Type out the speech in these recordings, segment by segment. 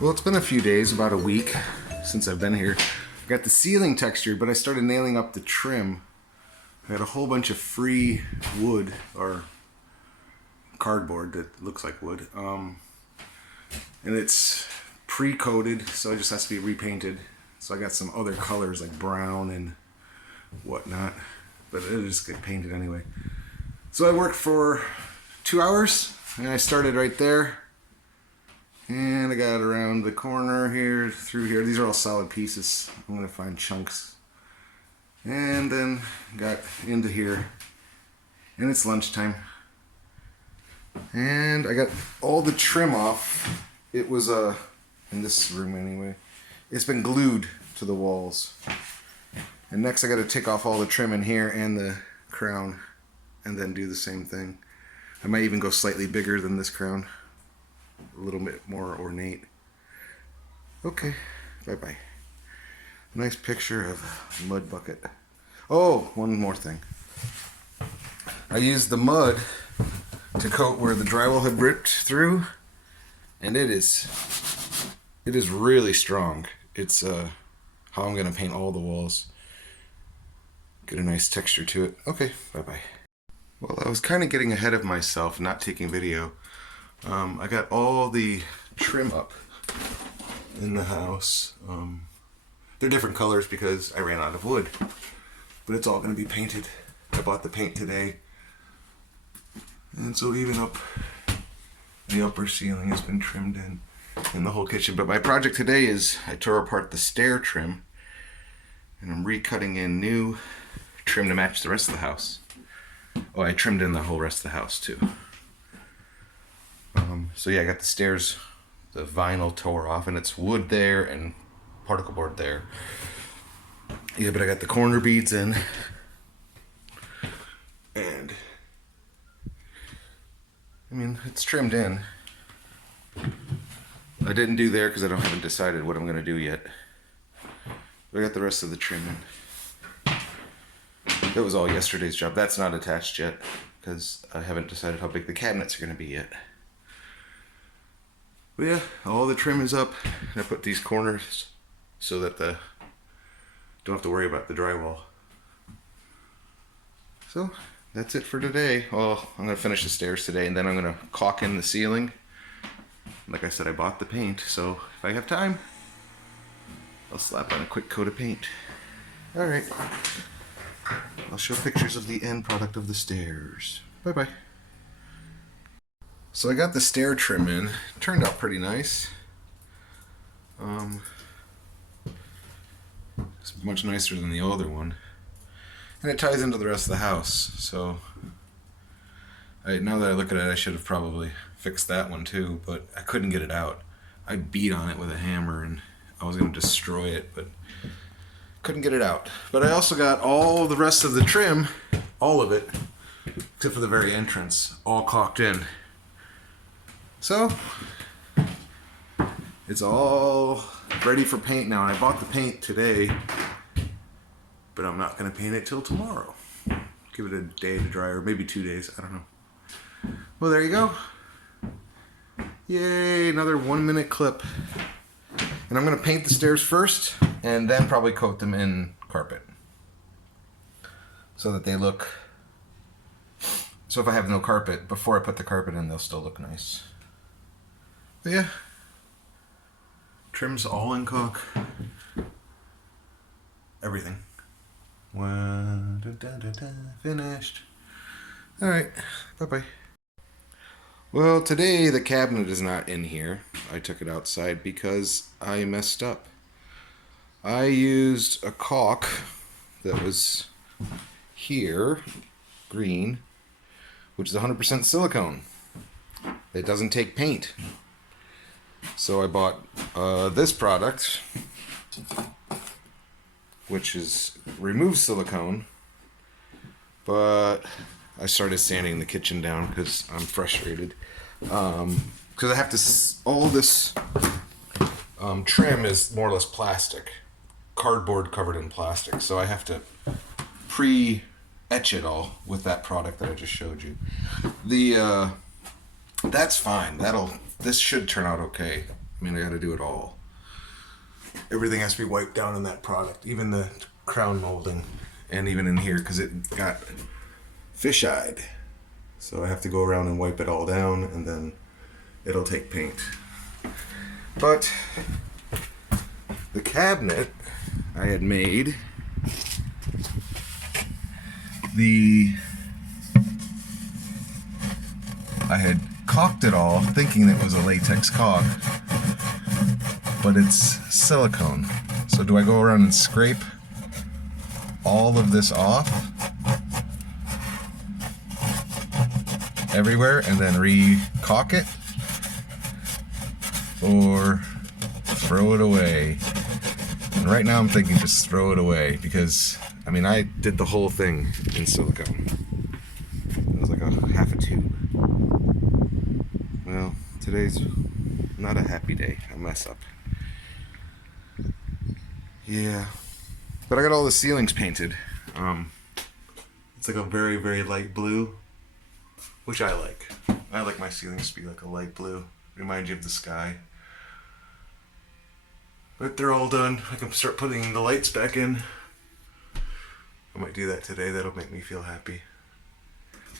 Well, it's been a few days, about a week since I've been here. I got the ceiling textured, but I started nailing up the trim. I got a whole bunch of free wood or cardboard that looks like wood. And it's pre-coated, so it just has to be repainted. So I got some other colors like brown and whatnot, but it'll just get painted anyway. So I worked for 2 hours, and I started right there. And I got around the corner here, through here. These are all solid pieces. I'm going to find chunks. And then got into here. And it's lunchtime. And I got all the trim off. It was in this room anyway. It's been glued to the walls. And next I got to take off all the trim in here and the crown. And then do the same thing. I might even go slightly bigger than this crown. A little bit more ornate. Okay, bye-bye. Nice picture of a mud bucket. Oh, one more thing. I used the mud to coat where the drywall had ripped through, and it is really strong. It's how I'm gonna paint all the walls. Get a nice texture to it. Okay, bye-bye. Well, I was kind of getting ahead of myself, not taking video. I got all the trim up in the house. They're different colors because I ran out of wood, but it's all going to be painted. I bought the paint today, and so even up the upper ceiling has been trimmed in the whole kitchen. But my project today is I tore apart the stair trim, and I'm recutting in new trim to match the rest of the house. Oh, I trimmed in the whole rest of the house too. So yeah, I got the stairs, the vinyl tore off, and it's wood there and particle board there. Yeah, but I got the corner beads in, and I mean, it's trimmed in. I didn't do there because I haven't decided what I'm going to do yet. But I got the rest of the trim in. That was all yesterday's job. That's not attached yet because I haven't decided how big the cabinets are going to be yet. But yeah, all the trim is up. I put these corners so that don't have to worry about the drywall. So that's it for today. Well, I'm gonna finish the stairs today, and then I'm gonna caulk in the ceiling. Like I said, I bought the paint, so if I have time, I'll slap on a quick coat of paint. All right. I'll show pictures of the end product of the stairs. Bye-bye. So I got the stair trim in. It turned out pretty nice. It's much nicer than the other one. And it ties into the rest of the house. So now that I look at it, I should have probably fixed that one too, but I couldn't get it out. I beat on it with a hammer and I was going to destroy it, but couldn't get it out. But I also got all the rest of the trim, all of it, except for the very entrance, all caulked in. So it's all ready for paint now. And I bought the paint today, but I'm not going to paint it till tomorrow. Give it a day to dry, or maybe 2 days. I don't know. Well, there you go. Yay, another 1 minute clip. And I'm going to paint the stairs first and then probably coat them in carpet so that they look. So if I have no carpet, before I put the carpet in, they'll still look nice. But yeah, trim's all in caulk. Everything. Finished. Alright, bye-bye. Well, today the cabinet is not in here. I took it outside because I messed up. I used a caulk that was here, green, which is 100% silicone. It doesn't take paint. So I bought this product, which is removes silicone, but I started sanding the kitchen down because I'm frustrated. Because I have to, all this trim is more or less plastic, cardboard covered in plastic. So I have to etch it all with that product that I just showed you. That's fine. This should turn out okay. I mean, I got to do it all. Everything has to be wiped down in that product, even the crown molding, and even in here because it got fish-eyed. So I have to go around and wipe it all down, and then it'll take paint. But the cabinet I had made, I had caulked it all thinking it was a latex caulk, but it's silicone. So do I go around and scrape all of this off everywhere and then re-caulk it, or throw it away? And right now I'm thinking just throw it away, because I mean, I did the whole thing in silicone. It was like a half a tube. Well, today's not a happy day. I mess up. Yeah. But I got all the ceilings painted. It's like a very, very light blue, which I like. I like my ceilings to be like a light blue. Reminds you of the sky. But they're all done. I can start putting the lights back in. I might do that today. That'll make me feel happy.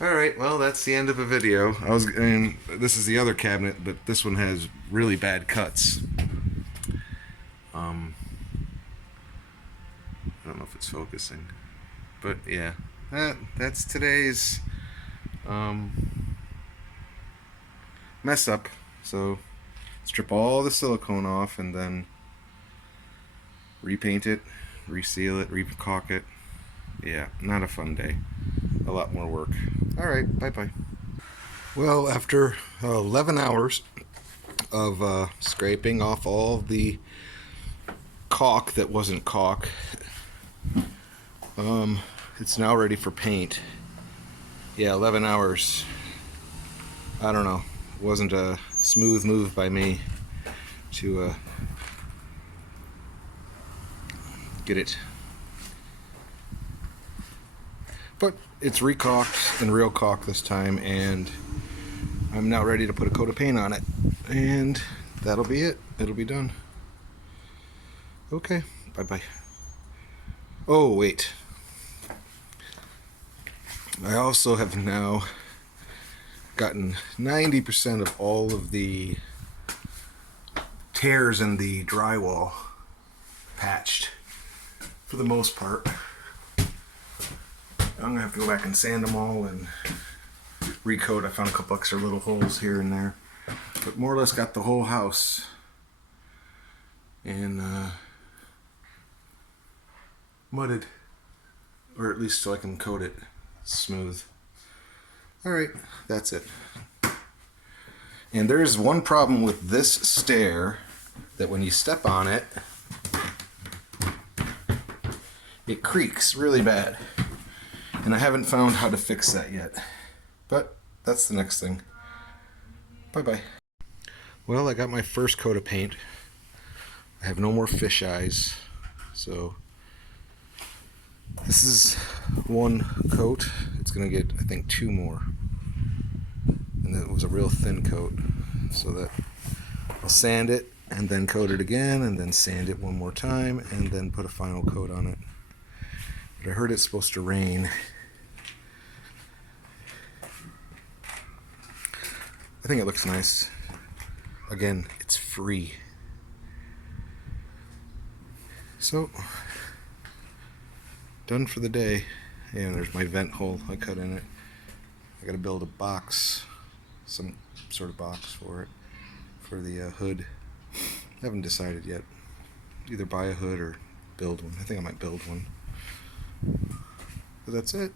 Alright, well, that's the end of a video. This is the other cabinet, but this one has really bad cuts. I don't know if it's focusing. But yeah, that's today's mess up. So strip all the silicone off and then repaint it, reseal it, re-caulk it. Yeah, not a fun day. A lot more work. Alright, bye-bye. Well, after 11 hours of scraping off all the caulk that wasn't caulk, it's now ready for paint. Yeah, 11 hours. I don't know. It wasn't a smooth move by me to get it. But it's re-caulked and real caulk this time, and I'm now ready to put a coat of paint on it. And that'll be it. It'll be done. Okay, bye-bye. Oh, wait. I also have now gotten 90% of all of the tears in the drywall patched, for the most part. I'm gonna have to go back and sand them all and recoat. I found a couple extra little holes here and there, but more or less got the whole house in mudded, or at least so I can coat it smooth. Alright, that's it. And there's one problem with this stair, that when you step on it, it creaks really bad. And I haven't found how to fix that yet. But that's the next thing. Bye-bye. Well, I got my first coat of paint. I have no more fish eyes. So this is one coat. It's going to get, I think, 2 more. And it was a real thin coat. So that I'll sand it and then coat it again and then sand it one more time and then put a final coat on it. But I heard it's supposed to rain. I think it looks nice. Again, it's free. So, done for the day. And there's my vent hole I cut in it. I gotta build a box, some sort of box for it, for the hood. I haven't decided yet. Either buy a hood or build one. I think I might build one. But that's it.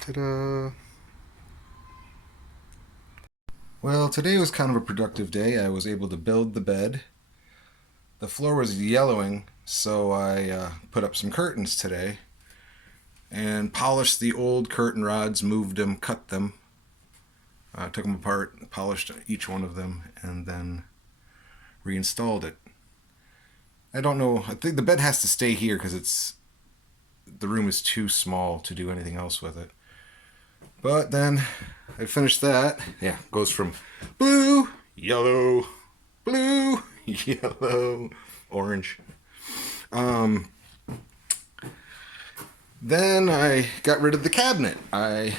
Ta-da! Well, today was kind of a productive day. I was able to build the bed. The floor was yellowing, so I put up some curtains today and polished the old curtain rods, moved them, cut them, took them apart, polished each one of them, and then reinstalled it. I don't know, I think the bed has to stay here because the room is too small to do anything else with it. But then I finished that. Yeah, goes from blue, yellow, blue, yellow, orange. Then I got rid of the cabinet. I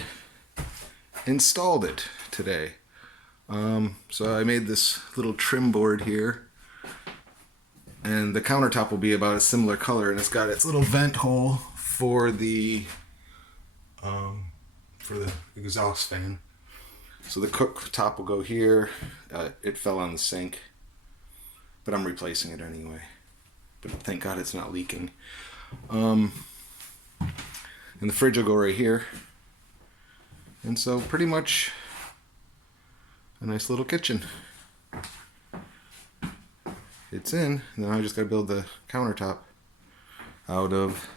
installed it today. So I made this little trim board here. And the countertop will be about a similar color, and it's got its little vent hole for the exhaust fan. So the cooktop will go here. It fell on the sink, but I'm replacing it anyway. But thank God it's not leaking. And the fridge will go right here. And so pretty much a nice little kitchen. It's in. Now I just gotta build the countertop out of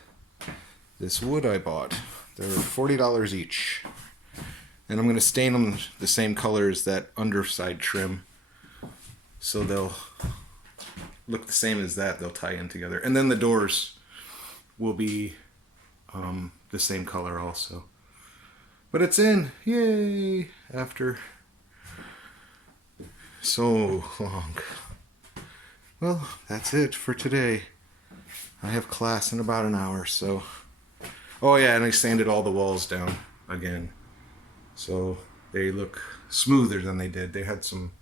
this wood I bought. They're $40 each. And I'm gonna stain them the same color as that underside trim, so they'll look the same as that. They'll tie in together. And then the doors will be the same color also. But it's in. Yay! After so long. Well, that's it for today. I have class in about an hour, so... Oh yeah, and I sanded all the walls down again. So they look smoother than they did. They had some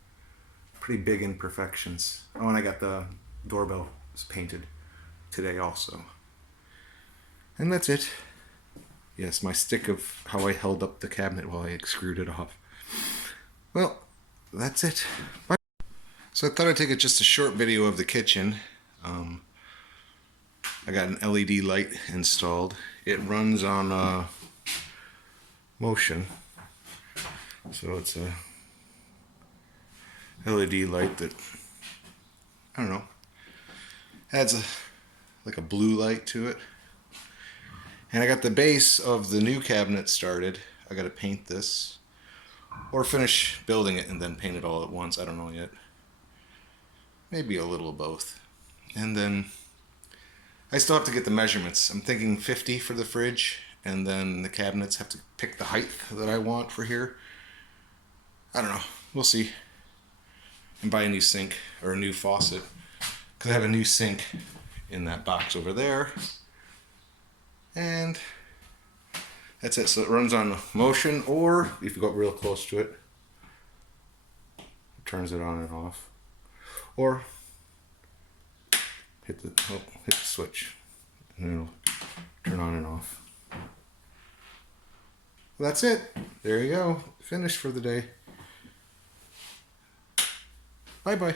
pretty big imperfections. Oh, and I got the doorbell painted today also. And that's it. Yes, my stick of how I held up the cabinet while I screwed it off. Well, that's it. Bye. So I thought I'd take just a short video of the kitchen. I got an LED light installed. It runs on motion. So it's a LED light that, I don't know, adds like a blue light to it. And I got the base of the new cabinet started. I got to paint this or finish building it and then paint it all at once. I don't know yet. Maybe a little of both. And then I still have to get the measurements. I'm thinking 50 for the fridge, and then the cabinets have to pick the height that I want for here. I don't know. We'll see. And buy a new sink or a new faucet, because I have a new sink in that box over there. And that's it. So it runs on motion, or if you go up real close to it, it turns it on and off. Or hit the switch and it'll turn on and off. Well, that's it. There you go. Finished for the day. Bye bye.